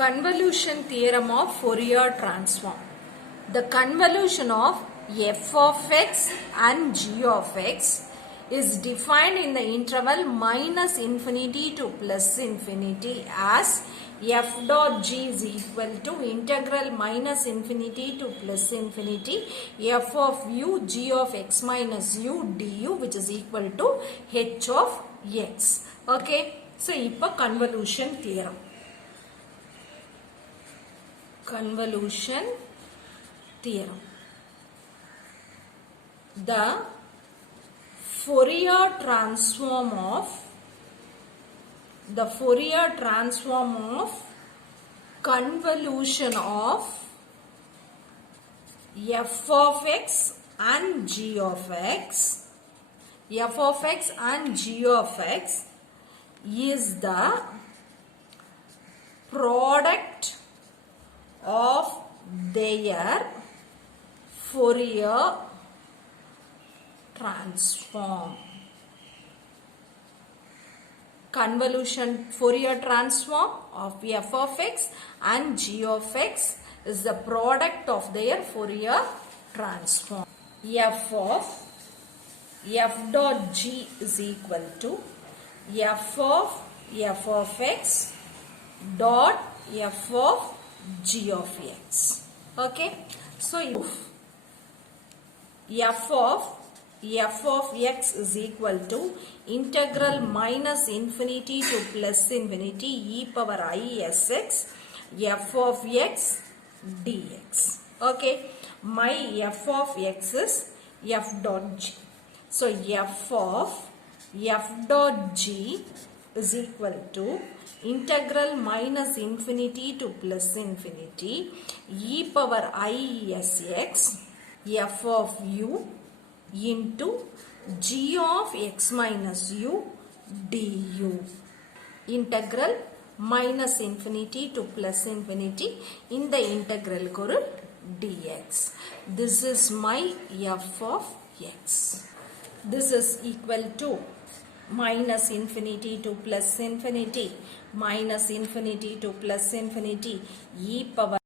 Convolution theorem of Fourier transform. The convolution of f of x and g of x is defined in the interval minus infinity to plus infinity as f dot g is equal to integral minus infinity to plus infinity f of u g of x minus u du, which is equal to h of x. Okay, so now convolution theorem. Convolution theorem. The Fourier transform of convolution of f of x and g of x, f of x and g of x is the product of their Fourier transform. Convolution Fourier transform of f of x and g of x is the product of their Fourier transform. F dot g is equal to f of x dot f of g of x. Okay, so f of x is equal to integral minus infinity to plus infinity e power I s x f of x dx. Okay, my f of x is f dot g. So f dot g is equal to integral minus infinity to plus infinity e power I s x f of u into g of x minus u du. Integral minus infinity to plus infinity in the integral koru dx. This is my f of x. This is equal to minus infinity to plus infinity minus infinity to plus infinity e power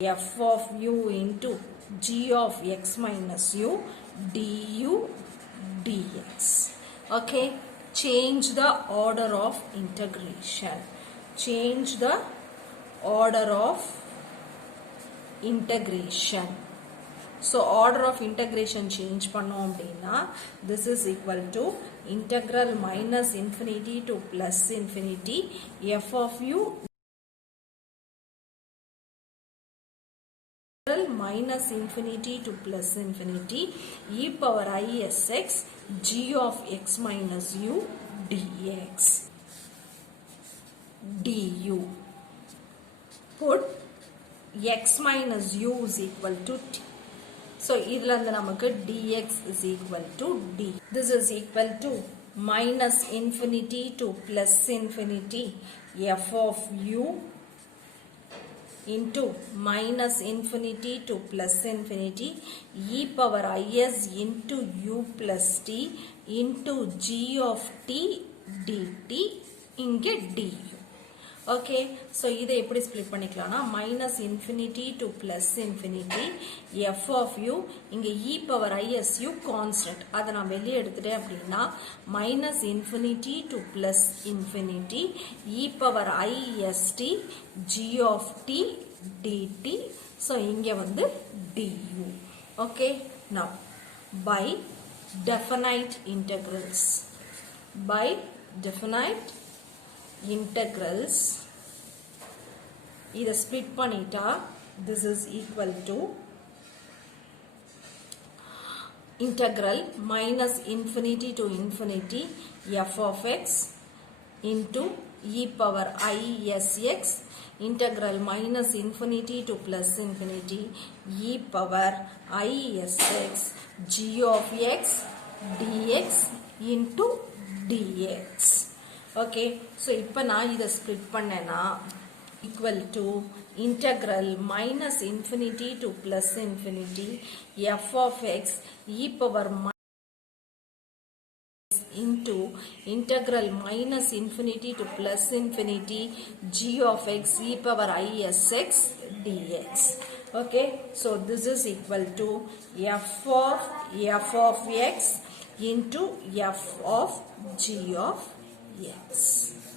f of u into g of x minus u du dx. Okay, change the order of integration. Change the order of integration. So order of integration change பண்ணோம் அப்படினா this is equal to integral minus infinity to plus infinity f of u minus infinity to plus infinity e power I s x g of x minus u dx du. Put x minus u is equal to t. So idhilanda namakku dx is equal to d. This is equal to minus infinity to plus infinity f of u into minus infinity to plus infinity e power is into u plus t into g of t dt inge du. Okay, so இதை எப்படி split பண்ணிக்கலாம்னா minus infinity to plus infinity f of u இங்க e power isu constant அதை நான் வெளியே எடுத்துட்டேன் அப்படின்னா minus infinity to plus infinity e power ist g of t dt. so இங்க வந்து du. Okay, now by definite integrals இதை split பண்ணிட்டா this is equal to integral minus infinity to infinity f of x into e power I s x integral minus infinity to plus infinity e power I s x g of x dx into dx. Okay, so இப்போ நான் இதை split பண்ணேனா equal to integral minus infinity to plus infinity f of x e power minus into integral minus infinity to plus infinity g of x e power I s x dx. Okay, so this is equal to f of x into f of g of x.